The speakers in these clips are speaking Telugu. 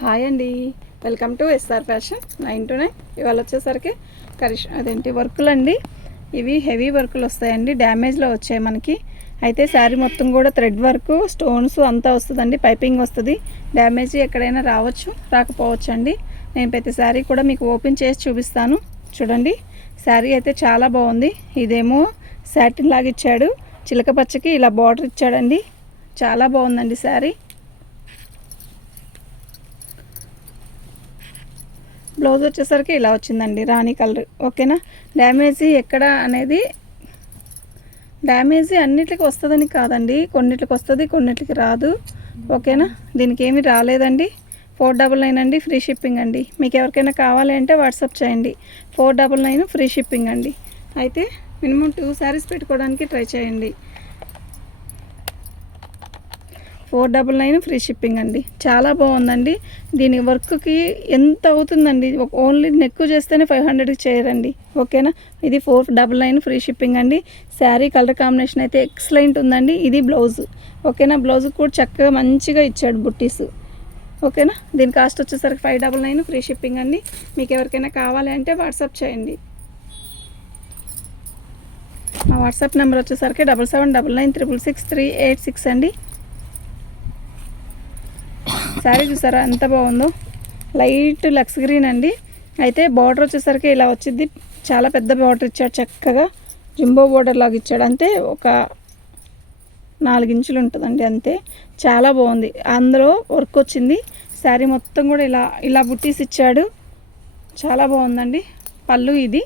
హాయ్ అండి. Welcome to SR fashion. Nine to nine. ఇవాళ వచ్చేసరికి కరిష్ అదేంటి వర్కులు అండి ఇవి హెవీ వర్కులు వస్తాయండి. డ్యామేజ్లో వచ్చాయి మనకి. అయితే శారీ మొత్తం కూడా థ్రెడ్ వర్క్ స్టోన్స్ అంతా వస్తుందండి. పైపింగ్ వస్తుంది. డ్యామేజ్ ఎక్కడైనా రావచ్చు రాకపోవచ్చు అండి నేను ప్రతి శారీ కూడా మీకు ఓపెన్ చేసి చూపిస్తాను. చూడండి. శారీ అయితే చాలా బాగుంది. ఇదేమో శాటిన్ లాగా ఇచ్చాడు. చిలక పచ్చకి ఇలా బార్డర్ ఇచ్చాడండి. చాలా బాగుందండి శారీ. బ్లౌజ్ వచ్చేసరికి ఇలా వచ్చిందండి రాణి కలర్. ఓకేనా? డ్యామేజీ ఎక్కడ అనేది డ్యామేజీ అన్నిటికి వస్తుందని కాదండి కొన్నిటికి వస్తుంది కొన్నిటికి రాదు. ఓకేనా? దీనికి ఏమి రాలేదండి. ఫోర్ డబల్ నైన్ అండి ఫ్రీ షిప్పింగ్ అండి. మీకు ఎవరికైనా కావాలి అంటే వాట్సాప్ చేయండి. Four double nine free shipping అండి. అయితే మినిమం టూ శారీస్ పెట్టుకోవడానికి ట్రై చేయండి. Four double nine free shipping అండి. చాలా బాగుందండి. దీని వర్క్కి ఎంత అవుతుందండి? ఓన్లీ నెక్ చేస్తేనే ఫైవ్ హండ్రెడ్కి చేయరండి. ఓకేనా? ఇది four double nine free shipping అండి. శారీ కలర్ కాంబినేషన్ అయితే ఎక్సలెంట్ ఉందండి. ఇది బ్లౌజ్. ఓకేనా? బ్లౌజ్ కూడా చక్కగా మంచిగా ఇచ్చాడు బుట్టీస్. ఓకేనా? దీని కాస్ట్ వచ్చేసరికి five double nine free shipping అండి. మీకు ఎవరికైనా కావాలి అంటే వాట్సాప్ చేయండి. మా వాట్సాప్ నెంబర్ వచ్చేసరికి double seven double nine triple six three eight six అండి. శారీ చూసారా? ఎంత బాగుందో. లైట్ లక్స్ గ్రీన్ అండి. అయితే బార్డర్ వచ్చేసరికి ఇలా వచ్చింది. చాలా పెద్ద బార్డర్ ఇచ్చాడు చక్కగా. జింబో బార్డర్ లాగా ఇచ్చాడు. అంతే ఒక నాలుగించులు ఉంటుందండి అంతే. చాలా బాగుంది. అందులో వర్క్ వచ్చింది. శారీ మొత్తం కూడా ఇలా ఇలా బుట్టీస్ ఇచ్చాడు. చాలా బాగుందండి. పళ్ళు ఇది.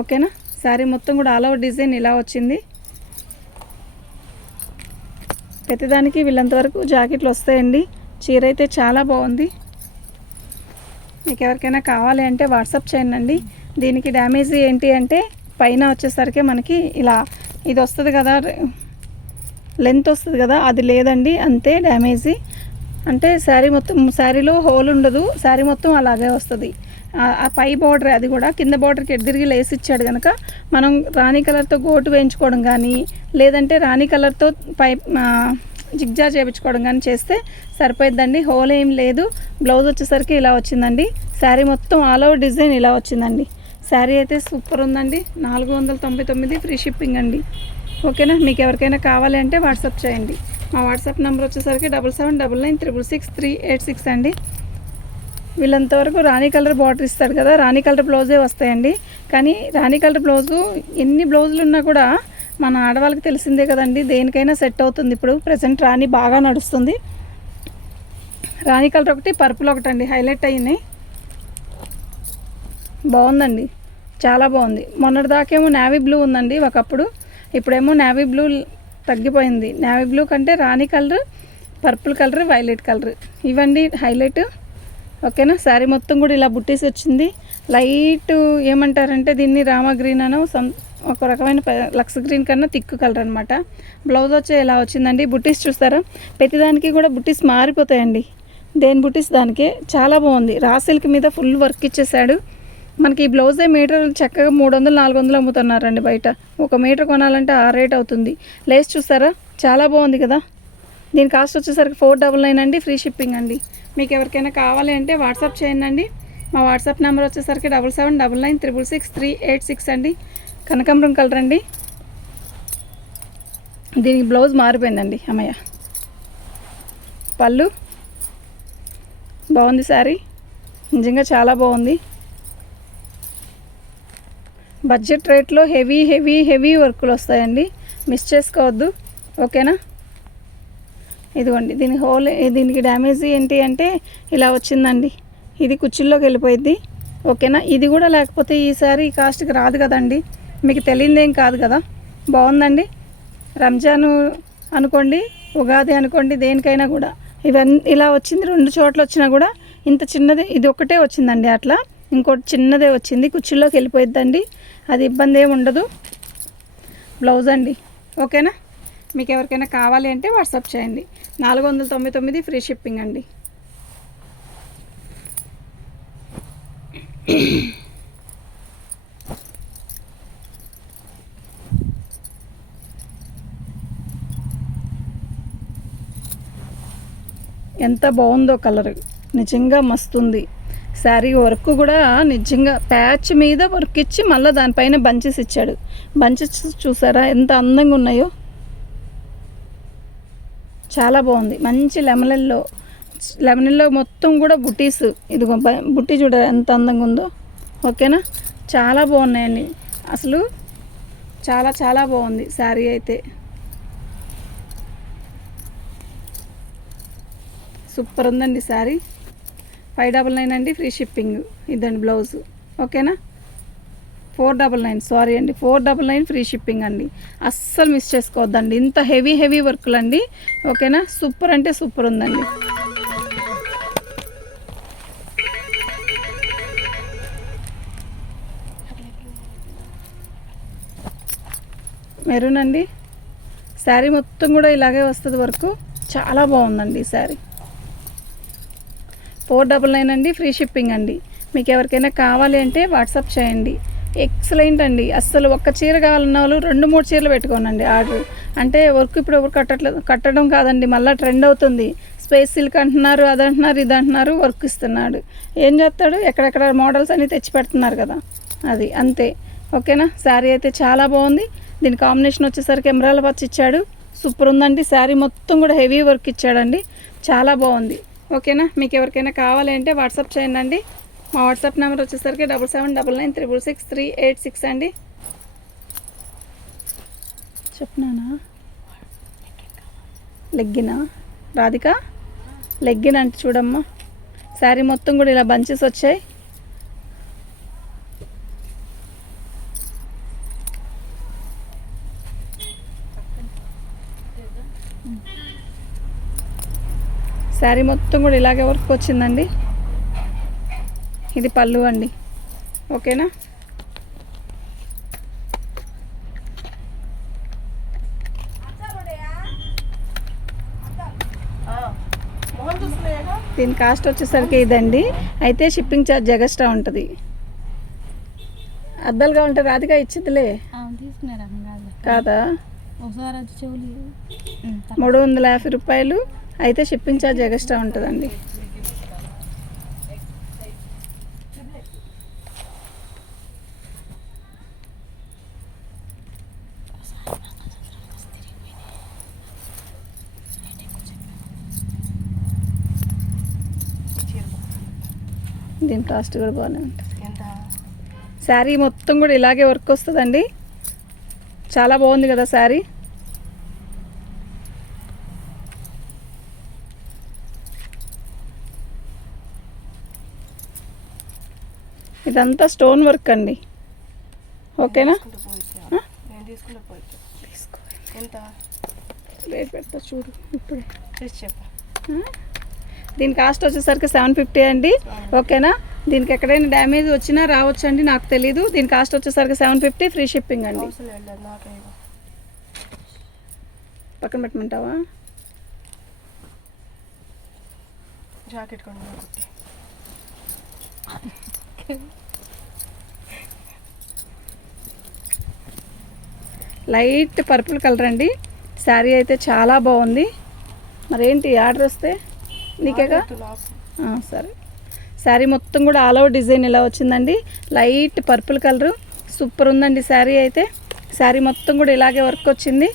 ఓకేనా? శారీ మొత్తం కూడా ఆల్ ఓవర్ డిజైన్ ఇలా వచ్చింది. ప్రతిదానికి వీళ్ళంతవరకు జాకెట్లు వస్తాయండి. చీర అయితే చాలా బాగుంది. మీకు ఎవరికైనా కావాలి అంటే వాట్సాప్ చేయండి దీనికి డ్యామేజ్ ఏంటి అంటే పైన వచ్చేసరికి మనకి ఇలా ఇది వస్తుంది కదా లెంత్ వస్తుంది కదా అది లేదండి అంతే డ్యామేజీ. అంటే శారీ మొత్తం శారీలో హోల్ ఉండదు శారీ మొత్తం అలాగే వస్తుంది. ఆ- పై బార్డర్ అది కూడా కింద బార్డర్కి ఎడ్దిరిగి లేసి ఇచ్చాడు కనుక మనం రాణి కలర్తో గోటు వేయించుకోవడం కానీ లేదంటే రాణి కలర్తో పై జిగ్జా చేయించుకోవడం కానీ చేస్తే సరిపోయిద్దండి. హోల్ ఏం లేదు. బ్లౌజ్ వచ్చేసరికి ఇలా వచ్చిందండి. శారీ మొత్తం ఆల్ ఓవర్ డిజైన్ ఇలా వచ్చిందండి. శారీ అయితే సూపర్ ఉందండి. నాలుగు వందల తొంభై తొమ్మిది ఫ్రీ షిప్పింగ్ అండి. ఓకేనా? మీకు ఎవరికైనా కావాలి అంటే వాట్సాప్ చేయండి. మా వాట్సాప్ నెంబర్ వచ్చేసరికి double seven double nine triple six three eight six అండి. వీళ్ళంతవరకు రాణి కలర్ బార్డర్ ఇస్తారు కదా రాణి కలర్ బ్లౌజే వస్తాయండి. కానీ రాణి కలర్ బ్లౌజు ఎన్ని బ్లౌజులు ఉన్నా కూడా మన ఆడవాళ్ళకి తెలిసిందే కదండి దేనికైనా సెట్ అవుతుంది. ఇప్పుడు ప్రజెంట్ రాణి బాగా నడుస్తుంది. రాణి కలర్ ఒకటి పర్పుల్ ఒకటి అండి హైలైట్ అయినాయి బాగుందండి చాలా బాగుంది. మొన్నటి దాకేమో నావీ బ్లూ ఉందండి ఒకప్పుడు ఇప్పుడేమో నావీ బ్లూ తగ్గిపోయింది. నావీ బ్లూ కంటే రాణి colour purple colour violet colour. ఇవండి హైలైట్. ఓకేనా? శారీ మొత్తం కూడా ఇలా బుట్టేసి వచ్చింది. లైట్ ఏమంటారంటే దీన్ని రామ గ్రీన్ అనో సం ఒక రకమైన లక్స్ గ్రీన్ కన్నా తిక్కు కలర్ అనమాట బ్లౌజ్ వచ్చే ఇలా వచ్చిందండి? బుట్టీస్ చూస్తారా? ప్రతిదానికి కూడా బుట్టీస్ మారిపోతాయండి. దేని బుట్టీస్ దానికే? చాలా బాగుంది. రా సిల్క్ మీద ఫుల్ వర్క్ ఇచ్చేసాడు. మనకి ఈ బ్లౌజే మీటర్ చక్కగా మూడు వందలు నాలుగు వందలు అమ్ముతున్నారండి బయట. ఒక మీటర్ కొనాలంటే ఆ రేట్ అవుతుంది. లేస్ చూస్తారా? చాలా బాగుంది కదా? దీని కాస్ట్ వచ్చేసరికి ఫోర్ డబల్ నైన్ అండి ఫ్రీ షిప్పింగ్ అండి. మీకు ఎవరికైనా కావాలి అంటే వాట్సాప్ చేయండి అండి మా వాట్సాప్ నెంబర్ వచ్చేసరికి double seven double nine triple six three eight six అండి. కనకాంబరం కలర్ అండి. దీనికి బ్లౌజ్ మారిపోయిందండి అమ్మయ్య. పళ్ళు. బాగుంది శారీ. నిజంగా చాలా బాగుంది. బడ్జెట్ రేట్లో హెవీ హెవీ హెవీ వర్కులు వస్తాయండి. మిస్ చేసుకోవద్దు. ఓకేనా? ఇదిగోండి దీని హోల్ దీనికి డ్యామేజ్ ఏంటి అంటే ఇలా వచ్చిందండి. ఇది కుర్చీల్లోకి వెళ్ళిపోయింది ఓకేనా? ఇది కూడా లేకపోతే ఈసారి కాస్ట్కి రాదు కదండి. మీకు తెలియదేం కాదు కదా. బాగుందండి? రంజాను అనుకోండి ఉగాది అనుకోండి దేనికైనా కూడా. ఇవన్నీ ఇలా వచ్చింది రెండు చోట్ల వచ్చినా కూడా ఇంత చిన్నది ఇది ఒకటే వచ్చిందండి అట్లా. ఇంకోటి చిన్నదే వచ్చింది కుర్చీలోకి వెళ్ళిపోయిద్దండి. అది ఇబ్బంది ఏమి ఉండదు. బ్లౌజ్ అండి. ఓకేనా? మీకు ఎవరికైనా కావాలి అంటే వాట్సాప్ చేయండి. నాలుగు వందల తొంభై తొమ్మిది ఫ్రీ షిప్పింగ్ అండి. ఎంత బాగుందో కలర్. నిజంగా మస్తుంది. శారీ వర్క్ కూడా నిజంగా ప్యాచ్ మీద వర్క్ ఇచ్చి మళ్ళీ దానిపైన బంచెస్ ఇచ్చాడు. బంచెస్ చూసారా? ఎంత అందంగా ఉన్నాయో. చాలా బాగుంది. మంచి లెమనల్లో లెమనల్లో మొత్తం కూడా బుటీస్. ఇదిగో బుట్టి చూడ ఎంత అందంగా ఉందో. ఓకేనా? చాలా బాగున్నాయండి. అసలు చాలా చాలా బాగుంది శారీ అయితే. సూపర్ ఉందండి శారీ. ఫైవ్ డబల్ నైన్ అండి ఫ్రీ షిప్పింగ్. ఇదండి బ్లౌజ్. ఓకేనా? ఫోర్ డబల్ నైన్ సారీ అండి four double nine free shipping అండి. అస్సలు మిస్ చేసుకోవద్దండి. ఇంత హెవీ హెవీ వర్క్లు అండి ఓకేనా? సూపర్ అంటే సూపర్ ఉందండి. మెరూన్ అండి. శారీ మొత్తం కూడా ఇలాగే వస్తుంది వరకు. చాలా బాగుందండి ఈ శారీ. ఫోర్ డబల్ నైన్ అండి ఫ్రీ షిప్పింగ్ అండి. మీకు ఎవరికైనా కావాలి అంటే వాట్సాప్ చేయండి. ఎక్సలెంట్ అండి. అస్సలు ఒక్క చీర కావాలన్న వాళ్ళు రెండు మూడు చీరలు పెట్టుకోనండి ఆర్డర్. అంటే వర్క్ ఇప్పుడు ఎవరు కట్టట్లేదు కట్టడం కాదండి మళ్ళీ ట్రెండ్ అవుతుంది. స్పేస్ సిల్క్ అంటున్నారు అది అంటున్నారు ఇది అంటున్నారు వర్క్ ఇస్తున్నాడు. ఏం చేస్తాడు? ఎక్కడెక్కడ మోడల్స్ అన్నీ తెచ్చి పెడుతున్నారు కదా. అది అంతే. ఓకేనా? శారీ అయితే చాలా బాగుంది. దీని కాంబినేషన్ వచ్చేసరికి ఎమరాల పచ్చి ఇచ్చాడు. సూపర్ ఉందండి. శారీ మొత్తం కూడా హెవీ వర్క్ ఇచ్చాడండి. చాలా బాగుంది. ఓకేనా? మీకు ఎవరికైనా కావాలి అంటే వాట్సాప్ చేయండి. అండి మా వాట్సాప్ నెంబర్ వచ్చేసరికి double seven double nine triple six three eight six అండి. చెప్పినానా? లెగ్గినా? రాధిక? లెగ్గిన అంటే చూడమ్మా. శారీ మొత్తం కూడా ఇలా బంచెస్ వచ్చాయి. శారీ మొత్తం కూడా ఇలాగే వర్క్ వచ్చిందండి. ఇది పళ్ళు అండి. ఓకేనా? దీని కాస్ట్ వచ్చేసరికి ఇదండి. అయితే షిప్పింగ్ ఛార్జ్ ఎగస్ట్రా ఉంటుంది. అద్దాలుగా ఉంటే రాధిక ఇచ్చిద్దిలే. కాదు? మూడు వందల యాభై రూపాయలు. అయితే షిప్పింగ్ ఛార్జ్ ఎగస్ట్రా ఉంటుందండి. దీని కాస్ట్ కూడా బాగానే ఉంటుంది. శారీ మొత్తం కూడా ఇలాగే వర్క్ వస్తుందండి. చాలా బాగుంది కదా శారీ. ఇదంతా స్టోన్ వర్క్ అండి. ఓకేనా? రేట్ పెడతా చూడు ఇప్పుడే. చెప్పా? దీని కాస్ట్ వచ్చేసరికి సెవెన్ ఫిఫ్టీ అండి. ఓకేనా? దీనికి ఎక్కడైనా డ్యామేజ్ వచ్చినా రావచ్చు అండి నాకు తెలీదు. దీని కాస్ట్ వచ్చేసరికి సెవెన్ ఫిఫ్టీ ఫ్రీ షిప్పింగ్ అండి. పక్కన పెట్టమంటావా? జాకెట్ లైట్ పర్పుల్ కలర్ అండి. శారీ అయితే చాలా బాగుంది. మరేంటి ఆర్డర్ వస్తే నీకేగా? సరే. శారీ మొత్తం కూడా ఆల్ ఓవర్ డిజైన్ ఇలా వచ్చిందండి. Light purple colour. సూపర్ ఉందండి శారీ అయితే. శారీ మొత్తం కూడా ఇలాగే వర్క్ వచ్చింది.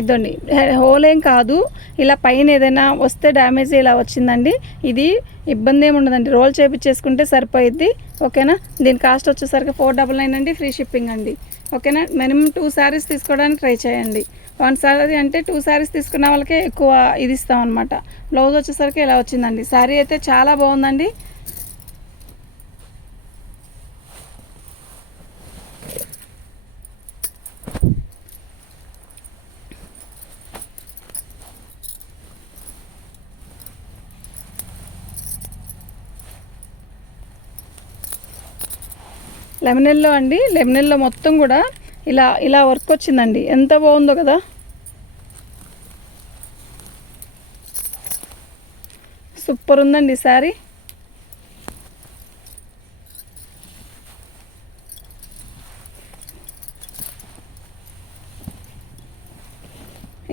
ఇదండి హోల్ ఏం కాదు. ఇలా పైన ఏదైనా వస్తే డ్యామేజ్ ఇలా వచ్చిందండి. ఇది ఇబ్బంది ఏమి ఉండదండి. రోల్ చేపించేసుకుంటే సరిపోయిద్ది. ఓకేనా? దీని కాస్ట్ వచ్చేసరికి ఫోర్ డబల్ నైన్ అండి. ఫ్రీ షిప్పింగ్ అండి. ఓకేనా? మినిమం టూ శారీస్ తీసుకోవడానికి ట్రై చేయండి. వన్ శారీ అంటే టూ శారీస్ తీసుకున్న వాళ్ళకే ఎక్కువ ఇది ఇస్తాం అనమాట బ్లౌజ్ వచ్చేసరికి ఇలా వచ్చిందండి. శారీ అయితే చాలా బాగుందండి. లెమనెల్లో అండి. లెమనెల్లో మొత్తం కూడా ఇలా ఇలా వర్క్ వచ్చిందండి. ఎంత బాగుందో కదా? సూపర్ ఉందండి శారీ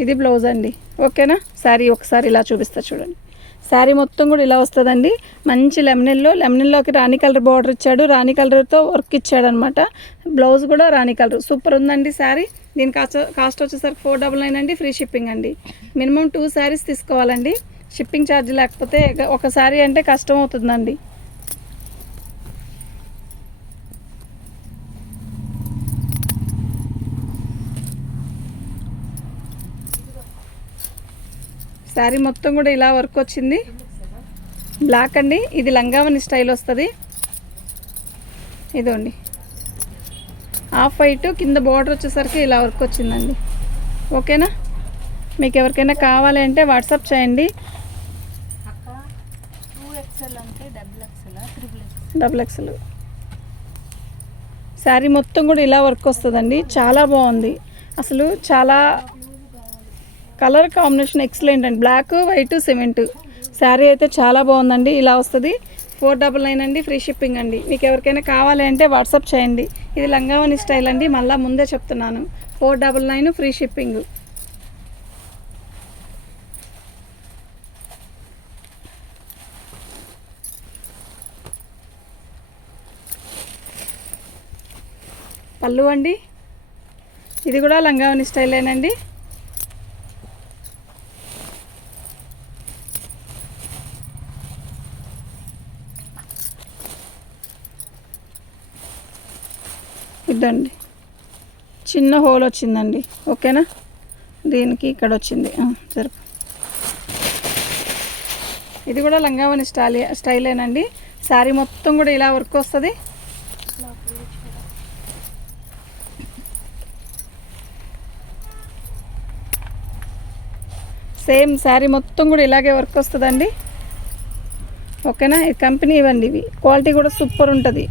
ఇది బ్లౌజ్ అండి. ఓకేనా శారీ ఒకసారి ఇలా చూపిస్తా చూడండి. శారీ మొత్తం కూడా ఇలా వస్తుందండి. మంచి లెమనెల్లో లెమనెల్లోకి రాణి కలర్ బార్డర్ ఇచ్చాడు. రాణి కలర్తో వర్క్ ఇచ్చాడు అనమాట బ్లౌజ్ కూడా రాణి కలర్. సూపర్ ఉందండి శారీ. దీని కాస్ట్ కాస్ట్ వచ్చేసరికి ఫోర్ డబల్ నైన్ అండి. ఫ్రీ షిప్పింగ్ అండి. మినిమం టూ శారీస్ తీసుకోవాలండి. షిప్పింగ్ ఛార్జ్ లేకపోతే ఒక శారీ అంటే కష్టం అవుతుందండి శారీ మొత్తం కూడా ఇలా వర్క్ వచ్చింది. బ్లాక్ అండి. ఇది లంగావని స్టైల్ వస్తుంది. ఇదండి. హాఫ్ వైట్ కింద బార్డర్ వచ్చేసరికి ఇలా వర్క్ వచ్చిందండి. ఓకేనా మీకు ఎవరికైనా కావాలి అంటే వాట్సాప్ చేయండి. టూ ఎక్స్ఎల్ అంటే double XL double XL sari మొత్తం కూడా ఇలా వర్క్ వస్తుందండి. చాలా బాగుంది. అసలు చాలా కలర్ కాంబినేషన్ ఎక్సలెంట్ అండి. బ్లాక్ వైట్ సిమెంట్ శారీ అయితే చాలా బాగుందండి. ఇలా వస్తుంది. ఫోర్ డబల్ నైన్ అండి. ఫ్రీ షిప్పింగ్ అండి. మీకు ఎవరికైనా కావాలి అంటే వాట్సాప్ చేయండి. ఇది లంగావని స్టైల్ అండి. మళ్ళీ ముందే చెప్తున్నాను. Four double nine free shipping పళ్ళు అండి. ఇది కూడా లంగావని స్టైలేనండి ఇద్దండి చిన్న హోల్ వచ్చిందండి. ఓకేనా? దీనికి ఇక్కడ వచ్చింది. సరే. జరుపు ఇది కూడా లంగావని స్టైల్ స్టైలేనండి. శారీ మొత్తం కూడా ఇలా వర్క్ వస్తుంది. సేమ్ శారీ మొత్తం కూడా ఇలాగే వర్క్ వస్తుందండి. ఓకేనా? ఇది కంపెనీ ఇవ్వండి ఇవి. క్వాలిటీ కూడా సూపర్ ఉంటుంది.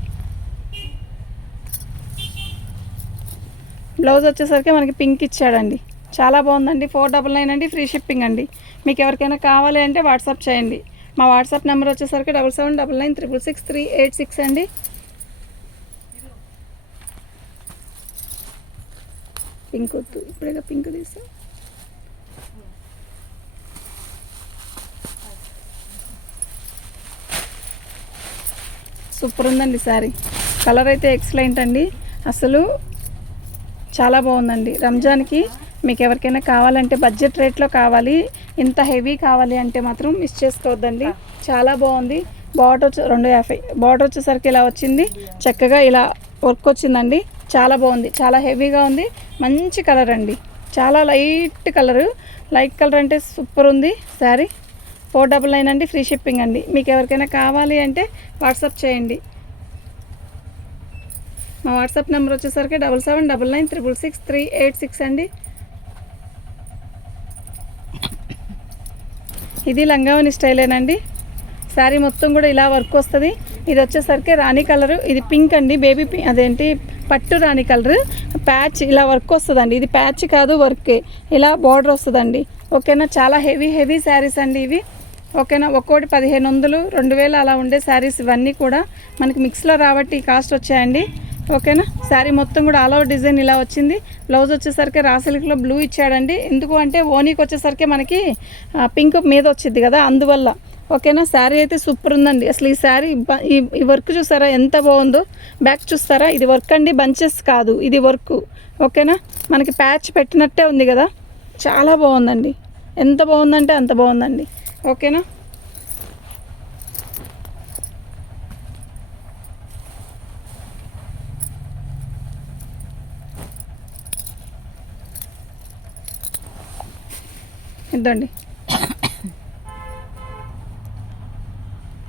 బ్లౌజ్ వచ్చేసరికి మనకి పింక్ ఇచ్చాడండి. చాలా బాగుందండి. ఫోర్ డబల్ నైన్ అండి. ఫ్రీ షిప్పింగ్ అండి. మీకు ఎవరికైనా కావాలి అంటే వాట్సాప్ చేయండి. మా వాట్సాప్ నెంబర్ వచ్చేసరికి double seven double nine triple six three eight six అండి. పింక్ వద్దు. ఇప్పుడే పింక్ తీసా సూపర్ ఉందండి సారీ. కలర్ అయితే ఎక్సలెంట్ అండి. అసలు చాలా బాగుందండి. రంజాన్కి మీకు ఎవరికైనా కావాలంటే బడ్జెట్ రేట్లో కావాలి. ఇంత హెవీ కావాలి అంటే మాత్రం మిస్ చేసుకోవద్దండి. చాలా బాగుంది. బార్డర్ వచ్చి రెండు యాభై బార్డర్ వచ్చేసరికి ఇలా వచ్చింది. చక్కగా ఇలా వర్క్ వచ్చిందండి. చాలా బాగుంది. చాలా హెవీగా ఉంది. మంచి కలర్ అండి. చాలా లైట్ కలరు. లైట్ కలర్ అంటే సూపర్ ఉంది. శారీ ఫోర్ డబల్ నైన్ అండి. ఫ్రీ షిప్పింగ్ అండి. మీకు ఎవరికైనా కావాలి అంటే వాట్సాప్ చేయండి. మా వాట్సాప్ నెంబర్ వచ్చేసరికి double seven double nine triple six three eight six అండి. ఇది లంగావని స్టైలేనండి. శారీ మొత్తం కూడా ఇలా వర్క్ వస్తుంది. ఇది వచ్చేసరికి రాణి కలర్. ఇది పింక్ అండి. బేబీ పింక్ అదేంటి? పట్టు రాణి కలర్. ప్యాచ్ ఇలా వర్క్ వస్తుందండి. ఇది ప్యాచ్ కాదు వర్కే. ఇలా బార్డర్ వస్తుందండి. ఓకేనా? చాలా హెవీ హెవీ శారీస్ అండి ఇవి. ఓకేనా? ఒక్కోటి పదిహేను వందలు రెండు వేలు అలా ఉండే శారీస్ ఇవన్నీ కూడా మనకి మిక్స్లో రాబట్టి కాస్ట్ వచ్చాయండి. ఓకేనా? శారీ మొత్తం కూడా ఆల్ ఓవర్ డిజైన్ ఇలా వచ్చింది. బ్లౌజ్ వచ్చేసరికి రాసిలిక్లో బ్లూ ఇచ్చాడండి. ఎందుకు అంటే ఓనీకి వచ్చేసరికి మనకి పింక్ మీద వచ్చింది కదా అందువల్ల. ఓకేనా? శారీ అయితే సూపర్ ఉందండి. అసలు ఈ శారీ ఈ ఈ వర్క్ చూసారా? ఎంత బాగుందో. బ్యాక్ చూస్తారా? ఇది వర్క్ అండి బంచెస్ కాదు. ఇది వర్క్. ఓకేనా? మనకి ప్యాచ్ పెట్టినట్టే ఉంది కదా. చాలా బాగుందండి. ఎంత బాగుందంటే అంత బాగుందండి. ఓకేనా? ఇద్దండి.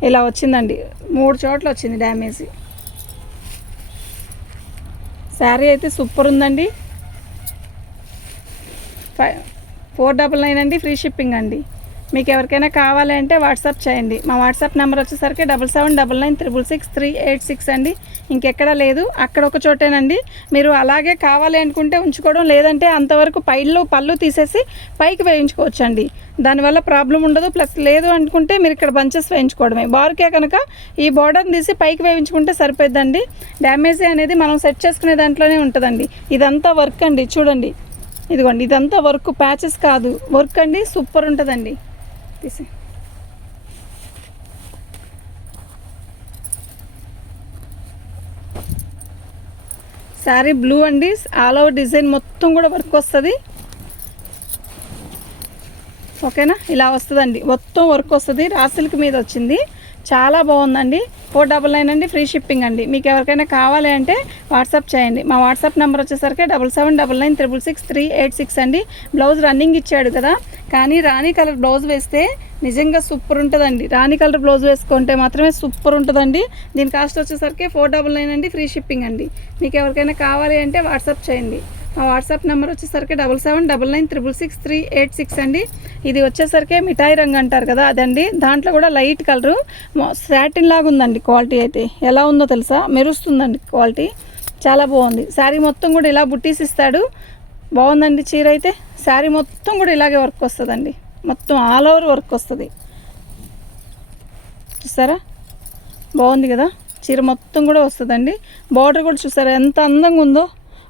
ఇలా వచ్చిందండి. మూడు చోట్ల వచ్చింది డ్యామేజ్. శారీ అయితే సూపర్ ఉందండి. ఫైవ్ ఫోర్ డబల్ నైన్ అండి ఫ్రీ షిప్పింగ్ అండి. మీకు ఎవరికైనా కావాలంటే వాట్సాప్ చేయండి. మా వాట్సాప్ నెంబర్ వచ్చేసరికి double seven double nine triple six three eight six అండి. ఇంకెక్కడ లేదు. అక్కడ ఒక చోటేనండి. మీరు అలాగే కావాలి అనుకుంటే ఉంచుకోవడం లేదంటే అంతవరకు పైళ్ళు పళ్ళు తీసేసి పైకి వేయించుకోవచ్చండి. దానివల్ల ప్రాబ్లం ఉండదు. ప్లస్ లేదు అనుకుంటే మీరు ఇక్కడ బంచెస్ వేయించుకోవడమే. బార్కే కనుక ఈ బోర్డర్ని తీసి పైకి వేయించుకుంటే సరిపోద్దండి డ్యామేజ్ అనేది మనం సెట్ చేసుకునే దాంట్లోనే ఉంటుందండి. ఇదంతా వర్క్ అండి. చూడండి. ఇదిగోండి. ఇదంతా వర్క్. ప్యాచెస్ కాదు. వర్క్ అండి. సూపర్ ఉంటుందండి. తీసి శారీ బ్లూ అండి ఆల్ ఓవర్ డిజైన్ మొత్తం కూడా వర్క్ వస్తుంది. ఓకేనా ఇలా వస్తుందండి. మొత్తం వర్క్ వస్తుంది. రాసులకి మీద వచ్చింది. చాలా బాగుందండి. ఫోర్ డబల్ నైన్ అండి ఫ్రీ షిప్పింగ్ అండి. మీకు ఎవరికైనా కావాలి అంటే వాట్సాప్ చేయండి. మా వాట్సాప్ నెంబర్ వచ్చేసరికి double seven double nine triple six three eight six అండి. బ్లౌజ్ రన్నింగ్ ఇచ్చాడు కదా. కానీ రాణి కలర్ బ్లౌజ్ వేస్తే నిజంగా సూపర్ ఉంటుందండి. రాణి కలర్ బ్లౌజ్ వేసుకుంటే మాత్రమే సూపర్ ఉంటుందండి. దీని కాస్ట్ వచ్చేసరికి ఫోర్ డబల్ నైన్ అండి ఫ్రీ షిప్పింగ్ అండి. మీకు ఎవరికైనా కావాలి అంటే వాట్సాప్ చేయండి. మా వాట్సాప్ నెంబర్ వచ్చేసరికి double seven double nine triple six three eight six అండి. ఇది వచ్చేసరికి మిఠాయి రంగు అంటారు కదా అదండి. దాంట్లో కూడా లైట్ కలరు శాటిన్ లాగా ఉందండి క్వాలిటీ అయితే. ఎలా ఉందో తెలుసా? మెరుస్తుందండి క్వాలిటీ. చాలా బాగుంది. శారీ మొత్తం కూడా ఇలా బుట్టీస్ ఇస్తాడు. బాగుందండి చీర అయితే. శారీ మొత్తం కూడా ఇలాగే వర్క్ వస్తుందండి. మొత్తం ఆల్ ఓవర్ వర్క్ వస్తుంది. చూసారా? బాగుంది కదా? చీర మొత్తం కూడా వస్తుందండి. బార్డర్ కూడా చూసారా? ఎంత అందంగా ఉందో.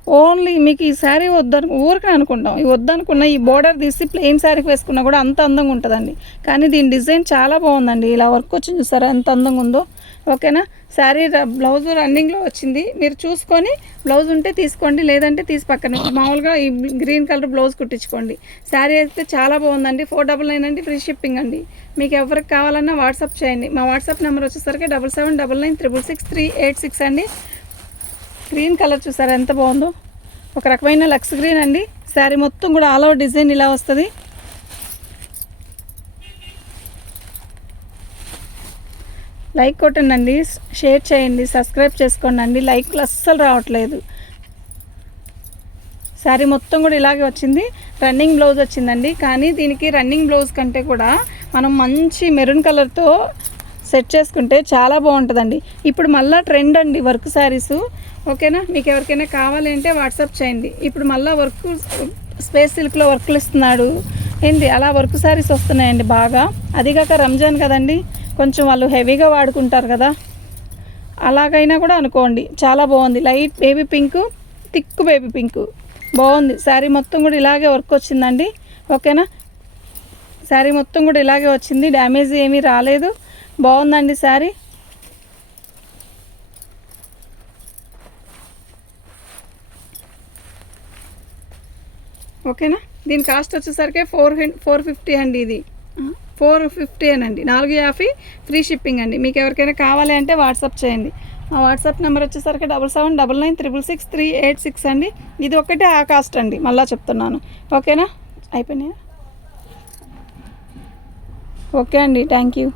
ఓన్లీ మీకు ఈ శారీ వద్దను ఊరికే అనుకుంటాం. ఈ వద్దనుకున్న ఈ బోర్డర్ తీసి ప్లెయిన్ శారీకి వేసుకున్నా కూడా అంత అందంగా ఉంటుందండి. కానీ దీని డిజైన్ చాలా బాగుందండి. ఇలా వర్క్ వచ్చింది చూసారా? ఎంత అందంగా ఉందో. ఓకేనా? శారీ బ్లౌజ్ రన్నింగ్లో వచ్చింది. మీరు చూసుకొని బ్లౌజ్ ఉంటే తీసుకోండి. లేదంటే తీసి పక్కన మామూలుగా ఈ గ్రీన్ కలర్ బ్లౌజ్ కుట్టించుకోండి. శారీ అయితే చాలా బాగుందండి. ఫోర్ డబల్ నైన్ అండి. ఫ్రీ షిప్పింగ్ అండి. మీకు ఎవరికి కావాలన్నా వాట్సాప్ చేయండి. మా వాట్సాప్ నెంబర్ వచ్చేసరికి double seven double nine triple six three eight six అండి. గ్రీన్ కలర్ చూసారా? ఎంత బాగుందో? ఒక రకమైన లక్స్ గ్రీన్ అండి. శారీ మొత్తం కూడా ఆల్ ఓవర్ డిజైన్ ఇలా వస్తుంది. లైక్ కొట్టండి అండి షేర్ చేయండి సబ్స్క్రైబ్ చేసుకోండి. అండి లైక్లు అస్సలు రావట్లేదు. శారీ మొత్తం కూడా ఇలాగే వచ్చింది. రన్నింగ్ బ్లౌజ్ వచ్చిందండి. కానీ దీనికి రన్నింగ్ బ్లౌజ్ కంటే కూడా మనం మంచి మెరూన్ కలర్తో సెట్ చేసుకుంటే చాలా బాగుంటుందండి. ఇప్పుడు మళ్ళీ ట్రెండ్ అండి వర్క్ శారీసు. ఓకేనా? మీకు ఎవరికైనా కావాలి అంటే వాట్సాప్ చేయండి. ఇప్పుడు మళ్ళీ వర్క్ స్పేస్ సిల్క్లో వర్క్లు ఇస్తున్నాడు. ఏంటి అలా వర్క్ శారీస్ వస్తున్నాయండి బాగా. అదిగాక రంజాన్ కదండి. కొంచెం వాళ్ళు హెవీగా వాడుకుంటారు కదా. అలాగైనా కూడా అనుకోండి. చాలా బాగుంది. Light baby pink thick baby pink. బాగుంది. శారీ మొత్తం కూడా ఇలాగే వర్క్ వచ్చిందండి. ఓకేనా? శారీ మొత్తం కూడా ఇలాగే వచ్చింది. డ్యామేజ్ ఏమీ రాలేదు. బాగుందండి శారీ ఓకేనా? దీని కాస్ట్ వచ్చేసరికి ఫోర్ ఫోర్ ఫిఫ్టీ అండి ఇది. ఫోర్ ఫిఫ్టీ అనండి నాలుగు యాభై ఫ్రీ షిప్పింగ్ అండి. మీకు ఎవరికైనా కావాలి అంటే వాట్సాప్ చేయండి. మా వాట్సాప్ నెంబర్ వచ్చేసరికి double seven double nine triple six three eight six అండి. ఇది ఒకటే ఆ కాస్ట్ అండి. మళ్ళీ చెప్తున్నాను. ఓకేనా? అయిపోయినాయా? ఓకే అండి. Thank you.